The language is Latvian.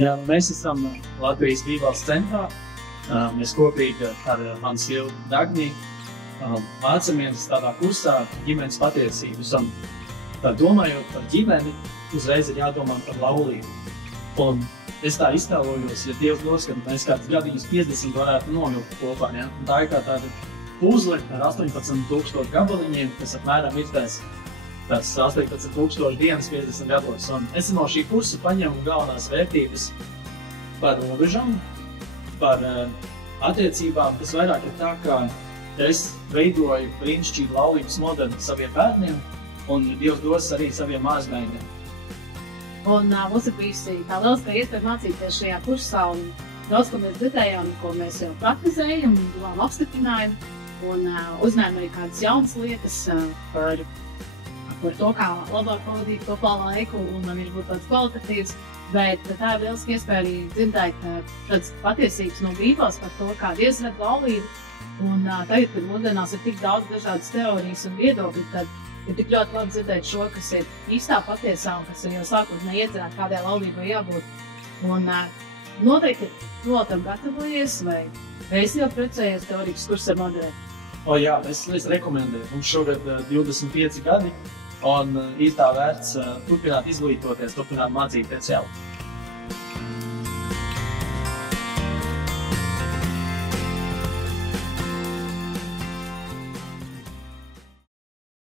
Jā, mēs esam Latvijas Bībeles centrā. Mēs kopīgi ar manu sievu Dagni mācāmies tādā kursā ģimenes patiesību. Domājot par ģimeni, uzreiz ir jādomā par laulību. Un es tā iztēlojos, ja Dievs dos, ka mēs kāds gadījums 50 varētu nomilkt kopā. Ja? Un tā ir kā tāda puzle ar 18,000 gabaliņiem, kas apmēram ir tas 18,000 dienas 50 gados. Un es no šī kursa paņemu galvenās vērtības par robežām, par attiecībām, kas vairāk ir tā, ka es veidoju brīnišķīgu laulības modeli saviem bērniem, un Dievs dos arī saviem māsbērniem. Un mums ir bijusi tā lieliskā iespēja mācīties šajā kursā, un daudz, ko mēs dzirdējām, ko mēs jau praktizējam, un apstiprinājam, un uzzinājām arī kādas jaunas lietas par to, kā labāk pavadīt kopā laiku, un man ir būt tāds kvalitatīvs. Bet tā ir lieliska iespēja arī dzirdēt tādas patiesības no Bībeles par to, kā Dievs redz laulību. Un tagad, kad mūsdienās ir tik daudz dažādas teorijas un viedokļi, tad ir tik ļoti labi dzirdēt šo, kas ir īstā patiesā un kas ir jau sākotnēji iecerēta, kādai laulībai jābūt. Un noteikti vēl tam gatavojies, vai esi jau precējies, tev arī kurs ar moderēt? Jā, es rekomendēju. Mums šogad 25 gadi, un ir tā vērts turpināt izglītoties, turpināt mācīties jau.